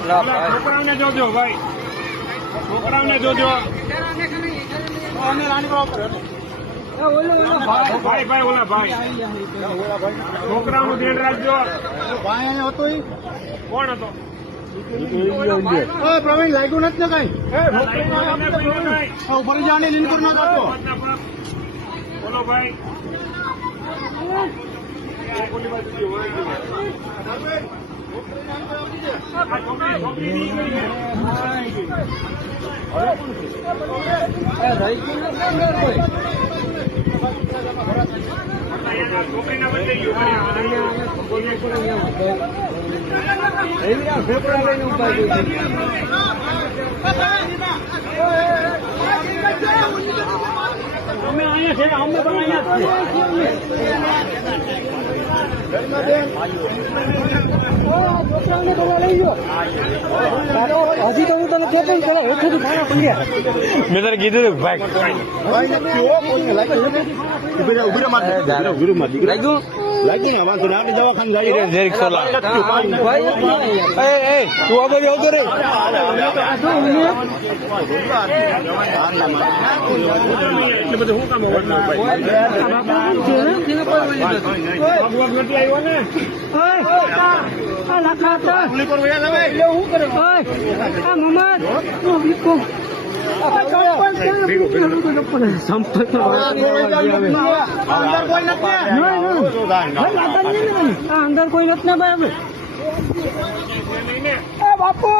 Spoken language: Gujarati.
છોકરાઓને જોજો ભાઈ. છોકરાઓને જોજો. ભાઈ ભાઈ ઓલા ભાઈ. છોકરાઓનું ધ્યાન રાખજો. કોણ હતો? પ્રવીણ લાગ્યું નથી ને કઈ? ન. ઉપર જાણી લીન કરી નાખો. બોલો ભાઈ. ઓલી બાજુ ગયો, અમે ગયો. આ છોકરી છોકરી નહીં ગઈ ને. અહીંયા છોકરીના બદલે ગયું હજી તો હું તને કહેતો ને પેલા થોડું ખાના પંડ્યા મેં તને કીધું હતું, ભાઈ જરીક સોલા એ એ તું આ આવતો રે એટલે બધું શું કામ ને અંદર કોઈ નથી ને ભાઈ બાપુ!